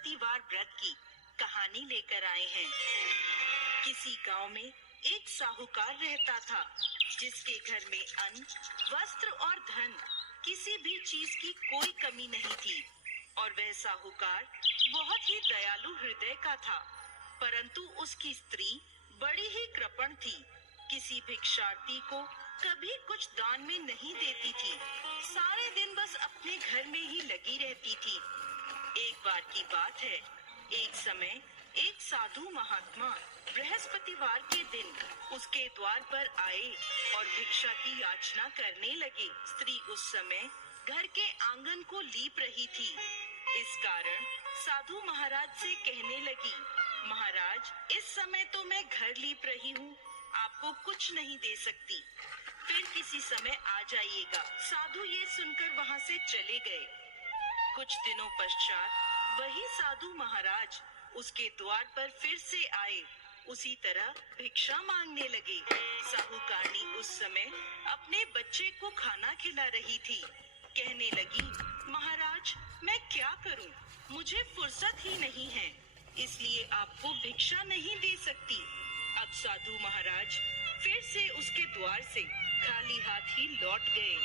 बृहस्पतिवार व्रत की कहानी लेकर आए हैं। किसी गांव में एक साहूकार रहता था, जिसके घर में अन्न, वस्त्र और धन, किसी भी चीज की कोई कमी नहीं थी। और वह साहूकार बहुत ही दयालु हृदय का था, परंतु उसकी स्त्री बड़ी ही कृपण थी। किसी भिक्षार्थी को कभी कुछ दान में नहीं देती थी। सारे दिन बस अपने घर में ही लगी रहती थी। एक बार की बात है, एक समय एक साधु महात्मा बृहस्पतिवार के दिन उसके द्वार पर आए और भिक्षा की याचना करने लगे। स्त्री उस समय घर के आंगन को लीप रही थी। इस कारण साधु महाराज से कहने लगी, महाराज, इस समय तो मैं घर लीप रही हूँ, आपको कुछ नहीं दे सकती, फिर किसी समय आ जाइएगा। साधु ये सुनकर वहाँ से चले गए। कुछ दिनों पश्चात वही साधु महाराज उसके द्वार पर फिर से आए। उसी तरह भिक्षा मांगने लगे। साहूकारनी उस समय अपने बच्चे को खाना खिला रही थी। कहने लगी, महाराज, मैं क्या करूं? मुझे फुर्सत ही नहीं है, इसलिए आपको भिक्षा नहीं दे सकती। अब साधु महाराज फिर से उसके द्वार से खाली हाथ ही लौट गए।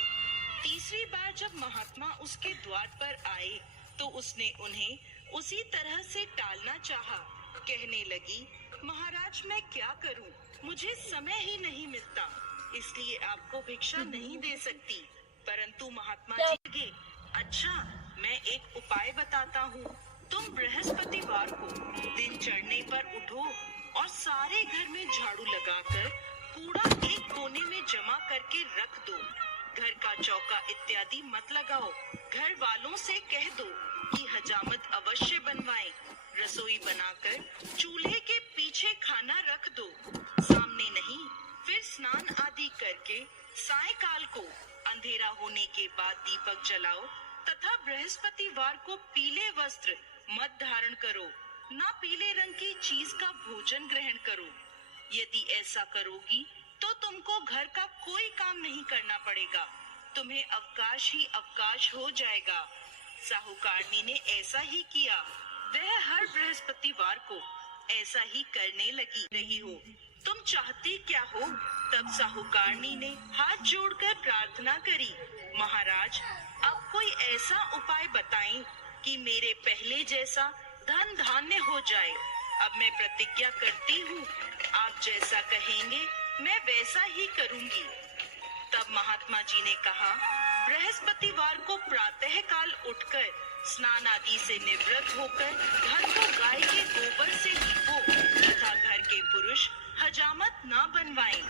तीसरी बार जब महात्मा उसके द्वार पर आए तो उसने उन्हें उसी तरह से टालना चाहा। कहने लगी, महाराज, मैं क्या करूं? मुझे समय ही नहीं मिलता, इसलिए आपको भिक्षा नहीं दे सकती। परंतु महात्मा जी लगे, अच्छा, मैं एक उपाय बताता हूँ। तुम बृहस्पतिवार को दिन चढ़ने पर उठो और सारे घर में झाड़ू लगाकर कूड़ा एक कोने में जमा करके रख दो। घर का चौका इत्यादि मत लगाओ। घर वालों से कह दो कि हजामत अवश्य बनवाएं। रसोई बनाकर चूल्हे के पीछे खाना रख दो। सामने नहीं, फिर स्नान आदि करके सायंकाल को अंधेरा होने के बाद दीपक जलाओ तथा बृहस्पतिवार को पीले वस्त्र मत धारण करो, ना पीले रंग की चीज का भोजन ग्रहण करो। यदि ऐसा करोगी तो तुमको घर का कोई काम नहीं करना पड़ेगा, तुम्हें अवकाश ही अवकाश हो जाएगा। साहूकारनी ने ऐसा ही किया। वह हर बृहस्पतिवार को ऐसा ही करने लगी रही हो। तुम चाहती क्या हो? तब साहूकारनी ने हाथ जोड़कर प्रार्थना करी, महाराज, अब कोई ऐसा उपाय बताएं कि मेरे पहले जैसा धन धान्य हो जाए। अब मैं प्रतिज्ञा करती हूँ, आप जैसा कहेंगे मैं वैसा ही करूँगी। तब महात्मा जी ने कहा, बृहस्पतिवार को प्रातः काल उठकर स्नान आदि से निवृत्त होकर घर को गाय के गोबर से लीपो तथा घर के पुरुष हजामत न बनवाएं।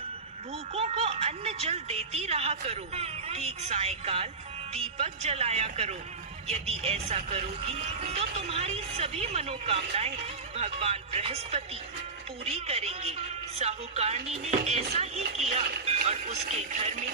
भूखों को अन्न जल देती रहा करो। ठीक सायंकाल दीपक जलाया करो। यदि ऐसा करोगी तो तुम्हारी सभी मनोकामनाएं भगवान बृहस्पति पूरी करेंगे। साहूकारनी ने ऐसा ही किया और उसके घर में